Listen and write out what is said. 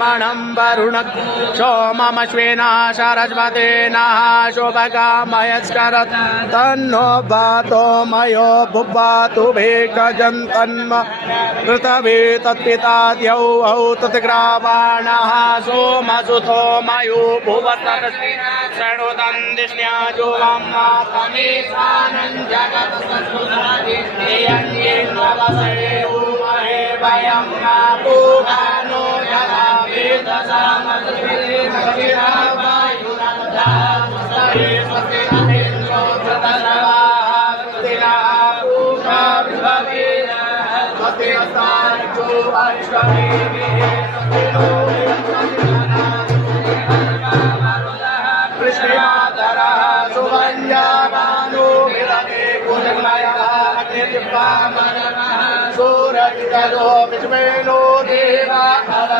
मणं वरुणक सोममश्विना सरस्वतीना शोभगामयस्करत् तन्नो वातो मयो भुवातु भेकजन्तन्म पृथ्वी तत्पिताद्यौ औ तत्ग्रावाणः सोमसुतो मयो भुवतरस्ति शृणुतं दिष्ण्याजो वाम्मातमेशानं जगत्सुधादित्यन्ये उमहे वयं नापूगानो यदा वेदसामसुभिर्भगिरावायुरन्धास्महे